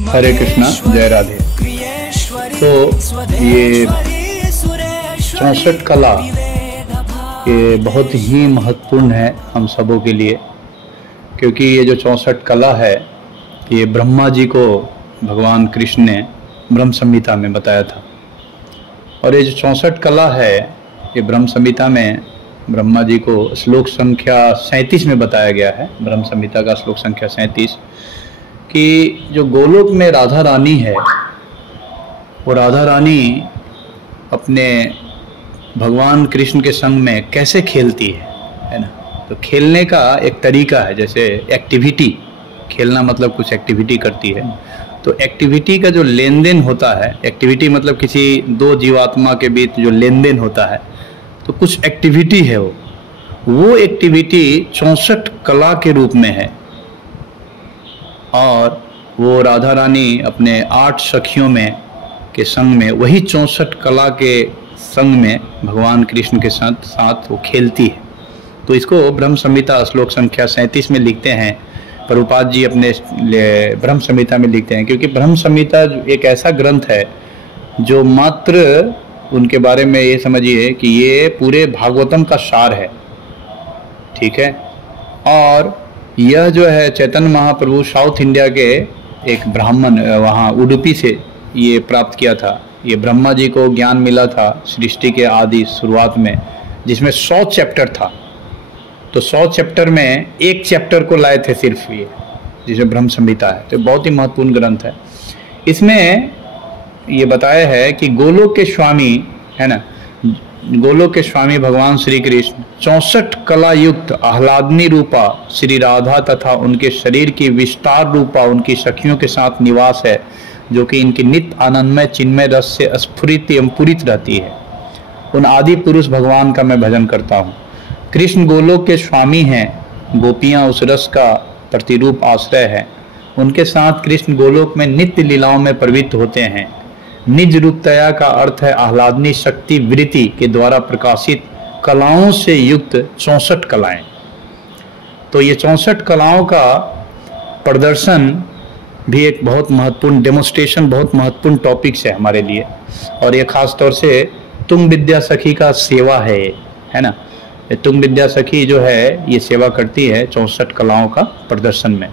हरे कृष्णा, जय राधे। तो ये 64 कला ये बहुत ही महत्वपूर्ण है हम सबों के लिए, क्योंकि ये जो 64 कला है ये ब्रह्मा जी को भगवान कृष्ण ने ब्रह्म संहिता में बताया था। और ये जो 64 कला है ये ब्रह्म संहिता में ब्रह्मा जी को श्लोक संख्या 37 में बताया गया है। ब्रह्म संहिता का श्लोक संख्या 37 कि जो गोलोक में राधा रानी है वो राधा रानी अपने भगवान कृष्ण के संग में कैसे खेलती है ना। तो खेलने का एक तरीका है, जैसे एक्टिविटी, खेलना मतलब कुछ एक्टिविटी करती है। तो एक्टिविटी का जो लेन देन होता है, एक्टिविटी मतलब किसी दो जीवात्मा के बीच जो लेन देन होता है, तो कुछ एक्टिविटी है वो एक्टिविटी 64 कला के रूप में है। और वो राधा रानी अपने 8 सखियों में के संग में वही 64 कला के संग में भगवान कृष्ण के साथ वो खेलती है। तो इसको ब्रह्म संहिता श्लोक संख्या 37 में लिखते हैं, प्रभुपाद जी अपने ब्रह्म संहिता में लिखते हैं, क्योंकि ब्रह्म संहिता एक ऐसा ग्रंथ है जो मात्र उनके बारे में ये समझिए कि ये पूरे भागवतम का सार है, ठीक है। और यह जो है चैतन्य महाप्रभु साउथ इंडिया के एक ब्राह्मण वहाँ उडुपी से ये प्राप्त किया था। ये ब्रह्मा जी को ज्ञान मिला था सृष्टि के आदि शुरुआत में, जिसमें 100 चैप्टर था। तो 100 चैप्टर में एक चैप्टर को लाए थे सिर्फ ये, जिसमें ब्रह्म संहिता है। तो बहुत ही महत्वपूर्ण ग्रंथ है। इसमें ये बताया है कि गोलोक के स्वामी है ना, गोलोक के स्वामी भगवान श्री कृष्ण 64 कला युक्त आह्लादनी रूपा श्री राधा तथा उनके शरीर की विस्तार रूपा उनकी सखियों के साथ निवास है, जो कि इनकी नित्य आनंदमय चिन्मय रस से स्फुरित एवं पूरित रहती है। उन आदि पुरुष भगवान का मैं भजन करता हूँ। कृष्ण गोलोक के स्वामी हैं, गोपियाँ उस रस का प्रतिरूप आश्रय है। उनके साथ कृष्ण गोलोक में नित्य लीलाओं में प्रवृत्त होते हैं। निज रूपतया का अर्थ है आह्लादनी शक्ति वृत्ति के द्वारा प्रकाशित कलाओं से युक्त 64 कलाएं। तो ये 64 कलाओं का प्रदर्शन भी एक बहुत महत्वपूर्ण डेमोन्स्ट्रेशन, बहुत महत्वपूर्ण टॉपिक्स है हमारे लिए। और ये खास तौर से तुंग विद्या सखी का सेवा है ना। तुंग विद्या सखी जो है ये सेवा करती है 64 कलाओं का प्रदर्शन में।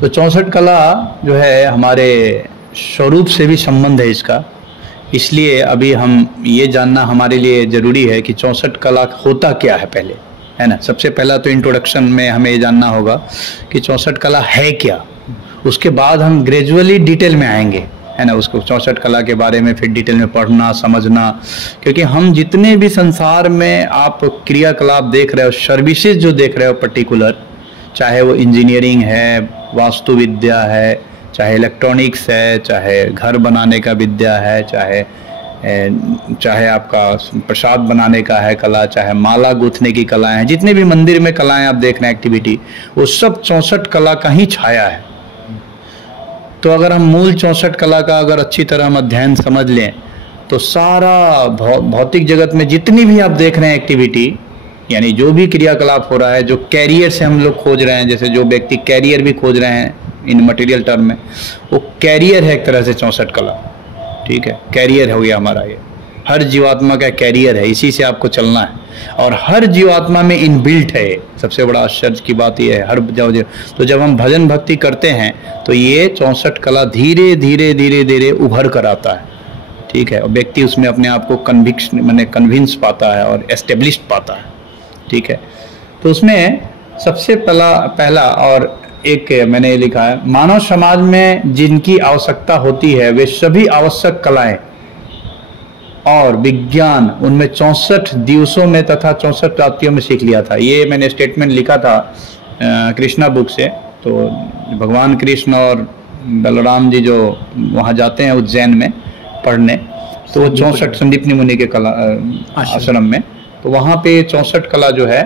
तो 64 कला जो है हमारे स्वरूप से भी संबंध है इसका, इसलिए अभी हम ये जानना हमारे लिए ज़रूरी है कि 64 कला होता क्या है पहले, है ना। सबसे पहला तो इंट्रोडक्शन में हमें ये जानना होगा कि 64 कला है क्या। उसके बाद हम ग्रेजुअली डिटेल में आएंगे, है ना, उसको 64 कला के बारे में फिर डिटेल में पढ़ना समझना। क्योंकि हम जितने भी संसार में आप क्रियाकलाप देख रहे हो, सर्विसेज जो देख रहे हो पर्टिकुलर, चाहे वो इंजीनियरिंग है, वास्तु विद्या है, चाहे इलेक्ट्रॉनिक्स है, चाहे घर बनाने का विद्या है, चाहे आपका प्रसाद बनाने का है कला, चाहे माला गूंथने की कलाएं हैं, जितने भी मंदिर में कलाएं आप देख रहे हैं एक्टिविटी, वो सब 64 कला का ही छाया है। तो अगर हम मूल 64 कला का अगर अच्छी तरह हम अध्ययन समझ लें तो सारा भौतिक जगत में जितनी भी आप देख रहे हैं एक्टिविटी, यानी जो भी क्रियाकलाप हो रहा है, जो कैरियर से हम लोग खोज रहे हैं, जैसे जो व्यक्ति कैरियर भी खोज रहे हैं इन मटेरियल टर्म में, वो कैरियर है एक तरह से 64 कला, ठीक है। कैरियर हो गया हमारा, ये हर जीवात्मा का कैरियर है, इसी से आपको चलना है। और हर जीवात्मा में इनबिल्ट है। सबसे बड़ा आश्चर्य की बात यह है, हर तो जब हम भजन भक्ति करते हैं तो ये 64 कला धीरे धीरे धीरे धीरे उभर कर आता है, ठीक है। और व्यक्ति उसमें अपने आप को कन्विंस पाता है और एस्टेब्लिश्ड पाता है, ठीक है। तो उसमें सबसे पहला और एक मैंने लिखा है, मानव समाज में जिनकी आवश्यकता होती है वे सभी आवश्यक कलाएं और विज्ञान उनमें 64 दिवसों में तथा 64 रात्रियों में सीख लिया था। ये मैंने स्टेटमेंट लिखा था कृष्णा बुक से। तो भगवान कृष्ण और बलराम जी जो वहाँ जाते हैं उज्जैन में पढ़ने, तो वो 64 संदीपनी मुनि के कला आश्रम में, तो वहाँ पे 64 कला जो है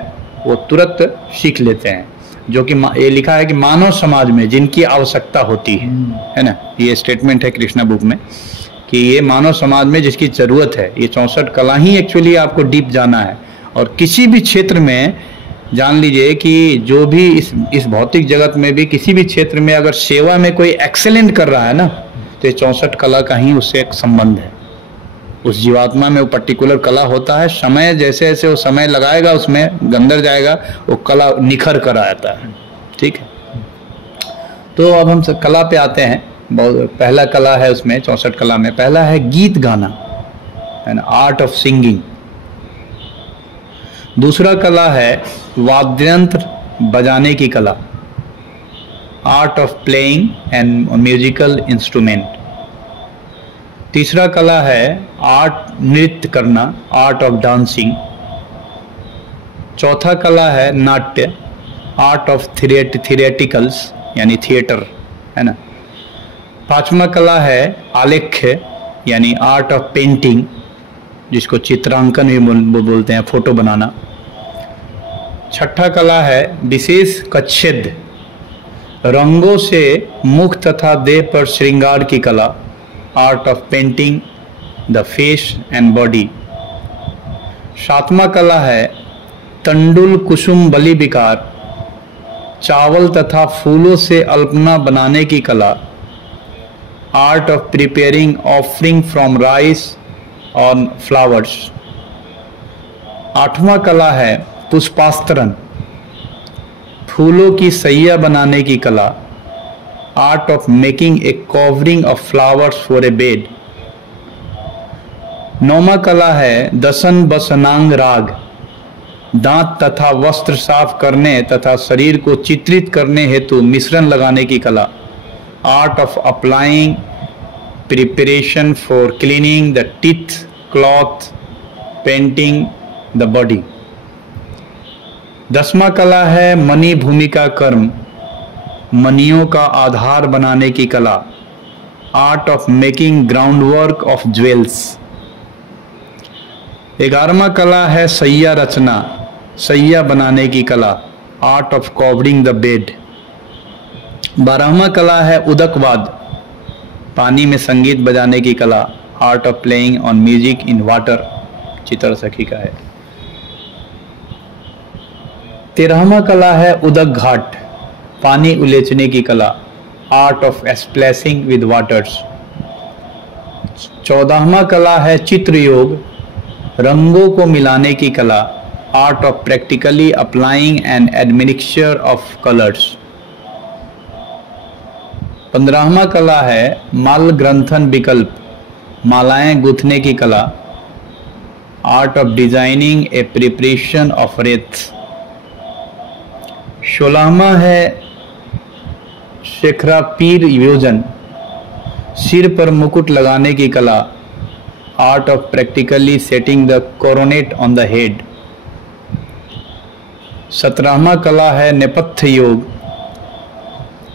वो तुरंत सीख लेते हैं। जो कि ये लिखा है कि मानव समाज में जिनकी आवश्यकता होती है ना, ये स्टेटमेंट है कृष्णा बुक में कि ये मानव समाज में जिसकी ज़रूरत है, ये 64 कला ही एक्चुअली आपको डीप जाना है। और किसी भी क्षेत्र में जान लीजिए कि जो भी इस भौतिक जगत में भी किसी भी क्षेत्र में अगर सेवा में कोई एक्सेलेंट कर रहा है ना, तो ये 64 कला का ही उससे एक संबंध है। उस जीवात्मा में वो पर्टिकुलर कला होता है, समय जैसे जैसे वो समय लगाएगा उसमें अंदर जाएगा, वो कला निखर कर आता है। ठीक है, तो अब हम कला पे आते हैं। बहुत पहला कला है उसमें 64 कला में, पहला है गीत गाना, है ना, आर्ट ऑफ सिंगिंग। दूसरा कला है वाद्ययंत्र बजाने की कला, art of playing and musical instrument. तीसरा कला है आर्ट नृत्य करना, आर्ट ऑफ डांसिंग। चौथा कला है नाट्य, आर्ट ऑफ थिएटिकल्स यानी थिएटर, है ना। पांचवा कला है आलेख्य यानी आर्ट ऑफ पेंटिंग, जिसको चित्रांकन भी बोलते हैं, फोटो बनाना। छठा कला है विशेष कच्छेद, रंगों से मुख तथा देह पर श्रृंगार की कला, art of painting the face and body. सातवां कला है तंडुल कुसुम बलि विकार, चावल तथा फूलों से अल्पना बनाने की कला, art of preparing offering from rice on flowers. आठवां कला है पुष्पास्तरण, फूलों की सैया बनाने की कला, art of making a covering of flowers for a bed. नौवां कला है दसन बसनांग राग, दांत तथा वस्त्र साफ करने तथा शरीर को चित्रित करने हेतु मिश्रण लगाने की कला, art of applying preparation for cleaning the teeth, cloth, painting the body. 10वां कला है मणि भूमिका कर्म, मणियों का आधार बनाने की कला, art of making ground work of jewels. 11वां कला है सैया रचना, सैया बनाने की कला, art of covering the bed. 12वां कला है उदकवाद, पानी में संगीत बजाने की कला, art of playing on music in water, चित्र सखी का है। 13वां कला है उदक घाट, पानी उलेचने की कला, art of splashing with waters. 14वां कला है चित्र योग, रंगों को मिलाने की कला, art of practically applying and admixture of colours. 15वां कला है माल ग्रंथन विकल्प, मालाएं गूंथने की कला, art of designing a preparation of wreath. 16वां है शेखरा पीर योजन, सिर पर मुकुट लगाने की कला, art of practically setting the coronet on the head. 17वां कला है नेपथ्य योग,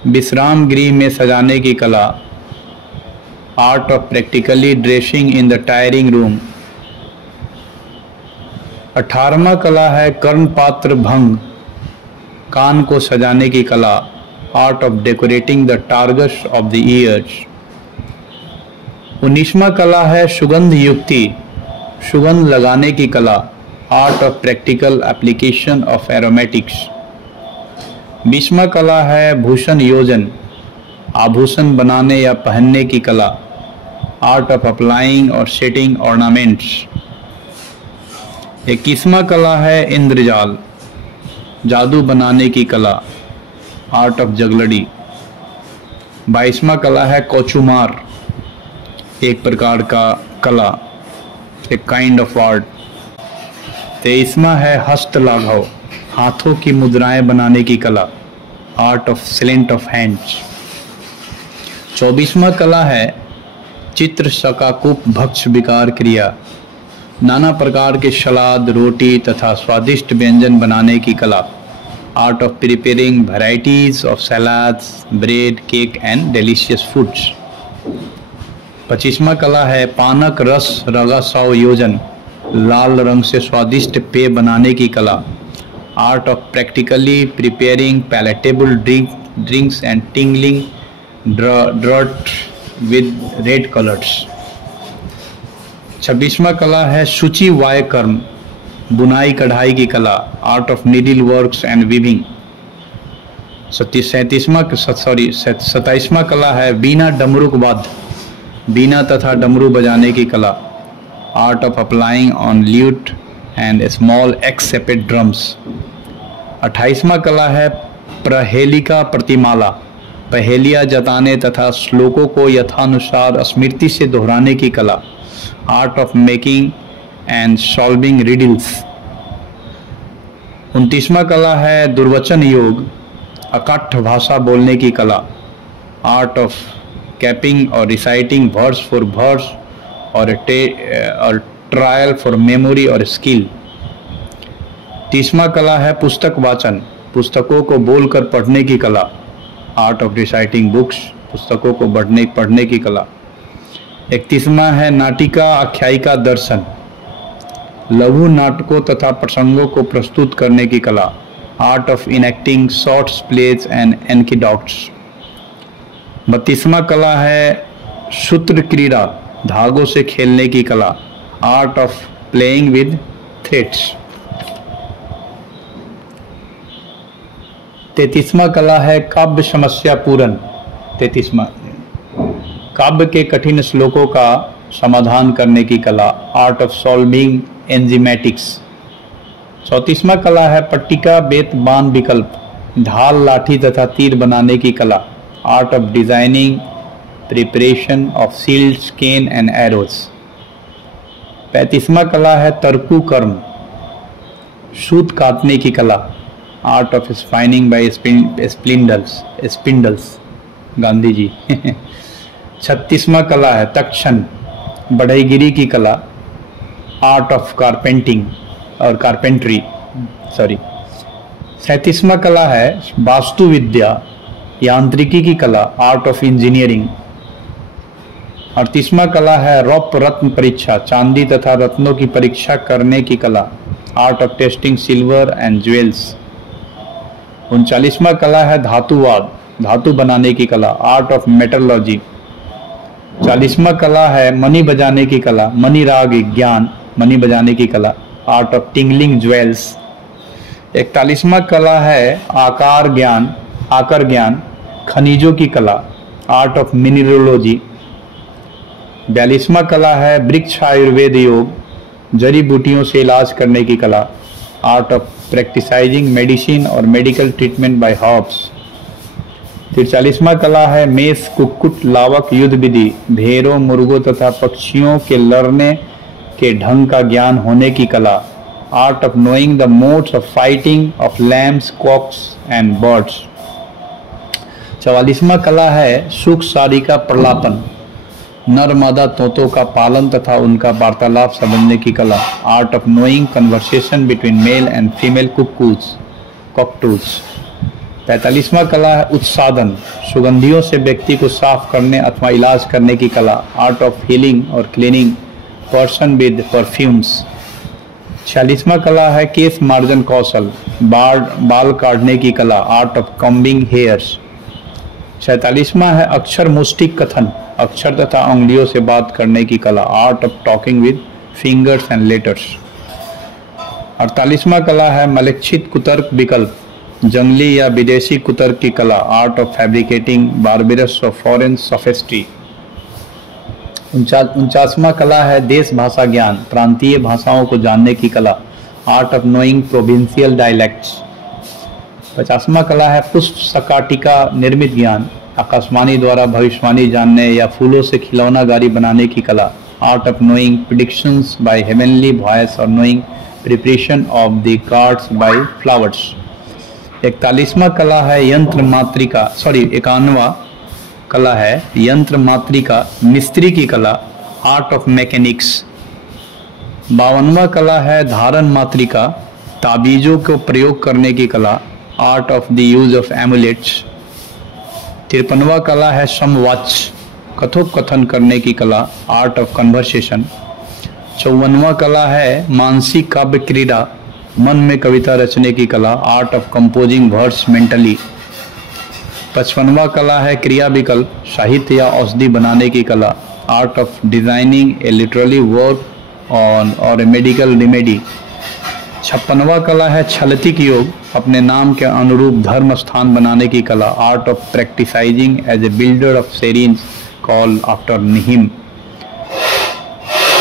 विश्राम गृह में सजाने की कला, art of practically dressing in the tiring room. 18वां कला है कर्णपात्र भंग, कान को सजाने की कला, art of decorating the tragus of the ears. 19वां कला है सुगंध युक्ति, सुगंध लगाने की कला, art of practical application of aromatics. 20वां कला है भूषण योजन, आभूषण बनाने या पहनने की कला, आर्ट ऑफ अप्लाइंग और सेटिंग ऑर्नामेंट्स। 21वां कला है इंद्रजाल, जादू बनाने की कला, आर्ट ऑफ जगलड़ी। 22वां कला है कौचुमार, एक प्रकार का कला, एक काइंड ऑफ आर्ट। 23वां है हस्त लाघव, हाथों की मुद्राएं बनाने की कला, art of silent of hands. 24वां कला है चित्र शकाकुप भक्ष विकार क्रिया, नाना प्रकार के सलाद, रोटी तथा स्वादिष्ट व्यंजन बनाने की कला, art of preparing varieties of salads, bread, cake and delicious foods. 25वां कला है पानक रस रगा सौ योजन, लाल रंग से स्वादिष्ट पेय बनाने की कला, art of practically preparing palatable drinks and tingling draught with red colours. 26वां कला है शुचि वाय कर्म, बुनाई कढ़ाई की कला, art of needle works and weaving. 27वां कला है बीना डमरू वाद्य, बीना तथा डमरू बजाने की कला, art of applying on lute and small excepted drums. 28वां कला है प्रहेलिका प्रतिमाला, पहेलियाँ जताने तथा श्लोकों को यथानुसार स्मृति से दोहराने की कला, art of making and solving riddles. 29वां कला है दुर्वचन योग, अकट्ठ भाषा बोलने की कला, आर्ट ऑफ कैपिंग और रिसाइटिंग वर्ड्स फॉर वर्ड्स और ट्रायल फॉर मेमोरी और स्किल। 30वां कला है पुस्तक वाचन, पुस्तकों को बोलकर पढ़ने की कला, आर्ट ऑफ रिसाइटिंग बुक्स, पुस्तकों को पढ़ने की कला। 31वां है नाटिका आख्यायिका दर्शन, लघु नाटकों तथा प्रसंगों को प्रस्तुत करने की कला, art of enacting shorts plays and anecdotes. 32वां कला है सूत्र क्रीड़ा, धागों से खेलने की कला, art of playing with threads. 33वां कला है काव्य समस्या पूरण, 33वां काव्य के कठिन श्लोकों का समाधान करने की कला, आर्ट ऑफ सॉल्विंग एंजिमेटिक्स। 34वां कला है पट्टिका बेत बाण विकल्प, ढाल लाठी तथा तीर बनाने की कला, art of designing preparation of shields cane and arrows. 35वां कला है तर्कु कर्म, सूत काटने की कला, art of spinning by spindles, Gandhi ji. 36वां कला है तक्षण, बढ़ईगिरी की कला, आर्ट ऑफ कारपेंटिंग और कारपेंट्री। 37वां कला है वास्तु विद्या, यांत्रिकी की कला, आर्ट ऑफ इंजीनियरिंग। 38वां कला है रौप रत्न परीक्षा, चांदी तथा रत्नों की परीक्षा करने की कला, art of testing silver and jewels. 39वां कला है धातुवाद, धातु बनाने की कला, आर्ट ऑफ मेटलर्जी। 40वां कला है मणि बजाने की कला, मणि राग ज्ञान, मणि बजाने की कला, आर्ट ऑफ टिंगलिंग ज्वेल्स। 41वां कला है आकार ज्ञान, खनिजों की कला, आर्ट ऑफ मिनरलोजी। 42वां कला है वृक्ष आयुर्वेद योग, जड़ी बूटियों से इलाज करने की कला, आर्ट ऑफ प्रैक्टिसाइजिंग मेडिसिन और मेडिकल ट्रीटमेंट बाय हर्ब्स। 43वां कला है मेष कुक्कुट लावक युद्ध विधि, भेड़ों मुर्गों तथा पक्षियों के लड़ने के ढंग का ज्ञान होने की कला, art of knowing the modes of fighting of lambs cocks and birds. 44वां कला है सुख सारी का प्रलापन, नर मादा तोतों का पालन तथा उनका वार्तालाप समझने की कला, art of knowing conversation between male and female cockatoos. 45वां कला है उत्सादन, सुगंधियों से व्यक्ति को साफ करने अथवा इलाज करने की कला, आर्ट ऑफ हीलिंग और क्लीनिंग पर्सन विद परफ्यूम्स। 46वां कला है केश मार्जन कौशल, बाल काटने की कला, आर्ट ऑफ कॉम्बिंग हेयर्स। 47वां है अक्षर मुष्टिक कथन, अक्षर तथा उंगलियों से बात करने की कला, art of talking with fingers and letters. 48वां कला है मलेच्छित कुतर्क विकल्प, जंगली या विदेशी कुतर्क की कला, art of fabricating barbarous of foreign sophistry. 49वां कला है देश भाषा ज्ञान, प्रांतीय भाषाओं को जानने की कला, art of knowing provincial dialects. 50वां कला है पुष्प सकाटिका निर्मित ज्ञान, आकाशवाणी द्वारा भविष्यवाणी जानने या फूलों से खिलौना गाड़ी बनाने की कला, art of knowing predictions by heavenly voice और knowing preparation of the cards by flowers. 41वां कला है यंत्र मात्रिका, 51वां कला है यंत्र मात्रिका मिस्त्री की कला, आर्ट ऑफ मैकेनिक्स। 52वां कला है धारण मात्रिका, ताबीजों को प्रयोग करने की कला, art of the use of amulets. 53वां कला है समवाच्य, कथोपकथन करने की कला, आर्ट ऑफ कन्वर्सेशन। 54वां कला है मानसिक काव्य क्रीड़ा, मन में कविता रचने की कला, art of composing words mentally. 55वां कला है क्रिया विकल्प, साहित्य या औषधि बनाने की कला, art of designing A literally work on और ए मेडिकल रेमेडी। 56वां कला है छलतिक योग, अपने नाम के अनुरूप धर्म स्थान बनाने की कला, art of practising as a builder of shrines call after him.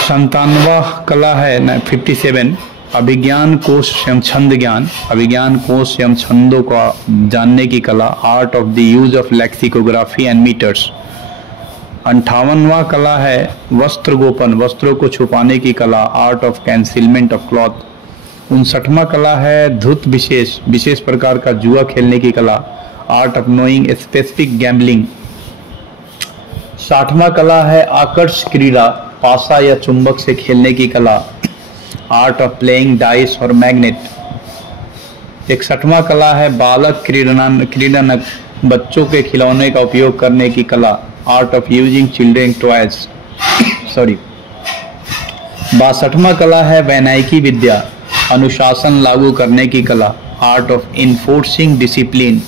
57वां कला है 57 अभिज्ञान कोश एवं छंद ज्ञान, अभिज्ञान कोश एवं छंदों को जानने की कला, art of the use of lexicography and meters. 58वां कला है वस्त्र गोपन, वस्त्रों को छुपाने की कला, art of concealment of cloth. 59वां कला है धुत विशेष, विशेष प्रकार का जुआ खेलने की कला, art of knowing specific gambling. 60वां कला है आकर्ष क्रीड़ा, पासा या चुंबक से खेलने की कला, आर्ट ऑफ प्लेइंग डाइस और मैग्नेट। 61वां कला है बालक क्रीडनक, बच्चों के खिलौने का उपयोग करने की कला, art of using children toys. 62वां कला है वैनायिकी विद्या, अनुशासन लागू करने की कला, आर्ट ऑफ इन्फोर्सिंग डिसिप्लिन।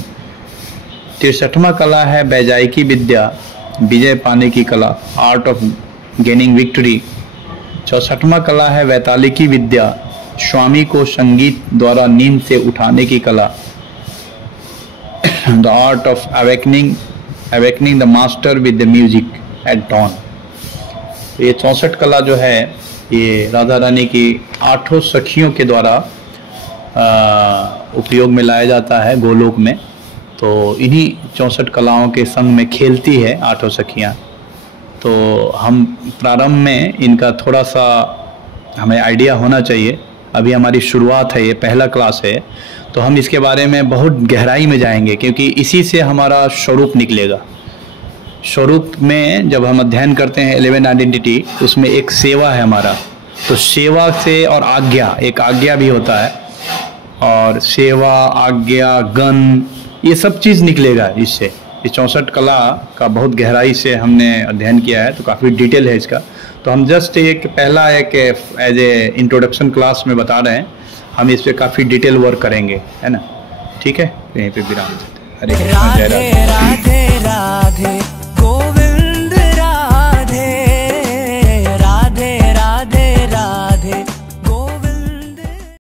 63वां कला है वैजायिकी विद्या, विजय पाने की कला, आर्ट ऑफ गेनिंग विक्ट्री। 64वां कला है वैतालिकी विद्या, स्वामी को संगीत द्वारा नींद से उठाने की कला, the art of awakening the master with the music at dawn. ये 64 कला जो है ये राधा रानी की 8 सखियों के द्वारा उपयोग में लाया जाता है गोलोक में। तो इन्हीं 64 कलाओं के संग में खेलती है 8 सखियाँ। तो हम प्रारंभ में इनका थोड़ा सा हमें आइडिया होना चाहिए। अभी हमारी शुरुआत है, ये पहला क्लास है, तो हम इसके बारे में बहुत गहराई में जाएंगे क्योंकि इसी से हमारा स्वरूप निकलेगा। स्वरूप में जब हम अध्ययन करते हैं 11 आइडेंटिटी, उसमें एक सेवा है हमारा, तो सेवा से और आज्ञा, एक आज्ञा भी होता है, और सेवा, आज्ञा, गण, ये सब चीज़ निकलेगा इससे। इस 64 कला का बहुत गहराई से हमने अध्ययन किया है, तो काफ़ी डिटेल है इसका। तो हम जस्ट एक पहला एक एज ए इंट्रोडक्शन क्लास में बता रहे हैं, हम इस पर काफ़ी डिटेल वर्क करेंगे, है ना। ठीक है, यहीं पे विराम देते हैं। हरे कृष्ण, जय राधे। राधे राधे गोविंद।